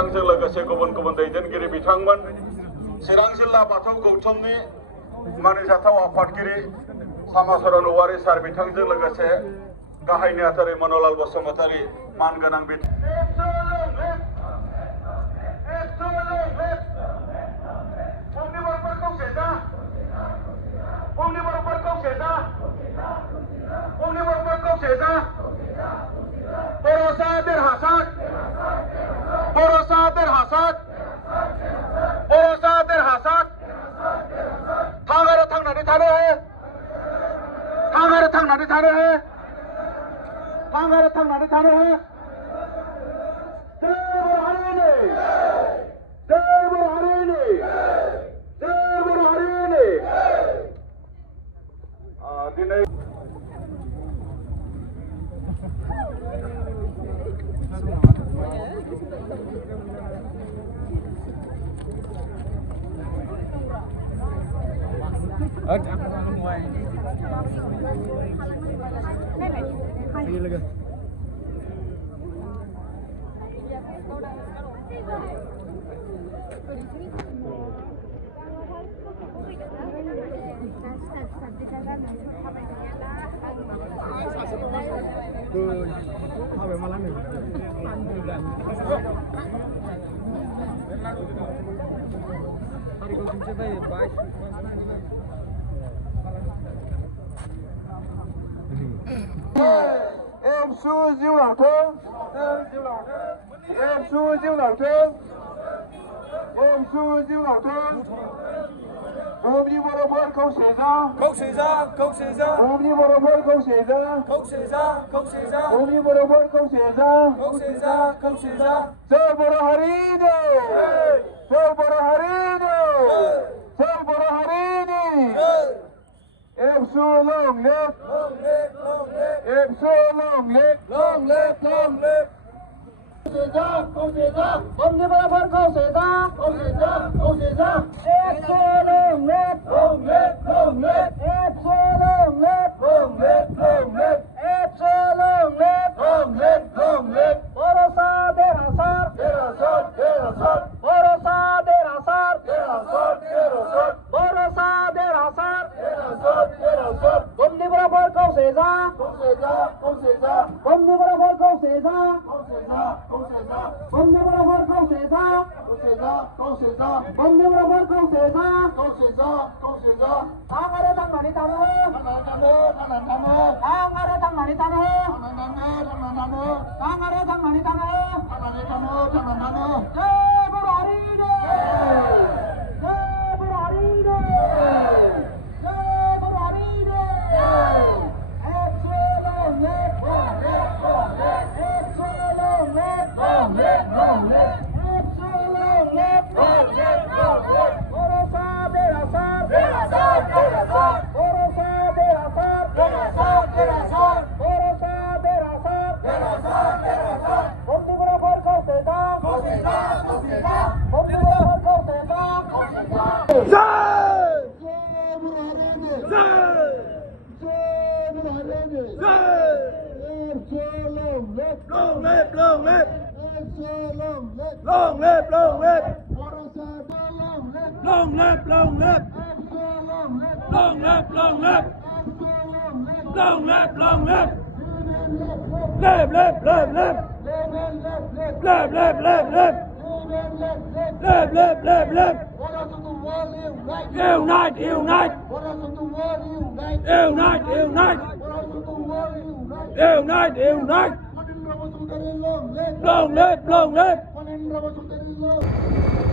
बिथांजों लोगोसे गुबुन गुबुन दैदेनगिरि बिथांमोन चिरां जिल्ला बाथौ गौथुमनि मानिजाथाव आफादगिरि सामासरन औवारि सार बिथांजों लोगोसे गाहाय नेहाथारि मन'लाल बसुमतारी मानगोनां Em xua diêu lão thương, em xua diêu lão thương, em xua diêu lão thương. Hôm đi bộ đội không xảy ra, không xảy ra, không xảy ra. hôm đi bộ đội không xảy ra, không xảy ra, không xảy ra. hôm đi bộ đội không xảy ra, không xảy ra, không xảy ra. Jai Boro Harini, Jai Boro Harini, Jai Boro Harini. Em xua long live, Long live, long live, em xua long live, long live, long live. không xảy ra, hôm đi bộ đội không xảy ra, không xảy ra, không xảy ra. Em xua long live, Long live, long live, em xua long live, long live, long live, em xua long live. long live, long live. Borosa derasar, Derasar, derasar, Borosa derasar, derasar, derasar, Borosa derasar. derasar, derasar. Hôm đi bộ đội không xảy ra, Không xảy ra, không xảy ra, hôm đi bộ đội không xảy ra, không xảy ra, không xảy ra, hôm đi bộ đội không xảy ra, không xảy ra, không xảy ra, hôm đi bộ đội không xảy ra. không xảy ra, không xảy ra. Thang ada thang nani thang ho, Thằng này thằng nữa, thằng này thằng nữa, thang ada thang nani thang ho, thằng này thằng nữa, thằng này thằng nữa, thang ada thang nani thang ho. thằng này thằng nữa, thằng này thằng nữa. Jai Boro Harini, Jai Boro Harini, Jai Boro Harini. Em xua long live, em xua long live, Long live, long live, em xua long live. long live, long live. Borosa derasar, Derasar, derasar, Borosa derasar, derasar, derasar, Borosa derasar. derasar, derasar. Hôm đi bộ đội không xảy ra, Không xảy ra, không xảy ra, hôm đi bộ đội không xảy ra. không xảy ra. Jai Boro Harini, Jai, Jai Boro Harini. jai. Em xua long live, Long live, long live, em xua long live. long live, long live, Borosa long live, long live, long live, em xua long live, long live, long live, em xua long live. long live, long live. Live, live, live, Live, live, live, live, live, live, live, live, live, live, live, live, live, live. live, live, live, live. What else do the world unite? Unite, unite, What else do the world unite? unite, unite, What else do the world unite? unite, unite. Manin Rama Sundari long live. Long live, long live. Manin Rama Sundari long.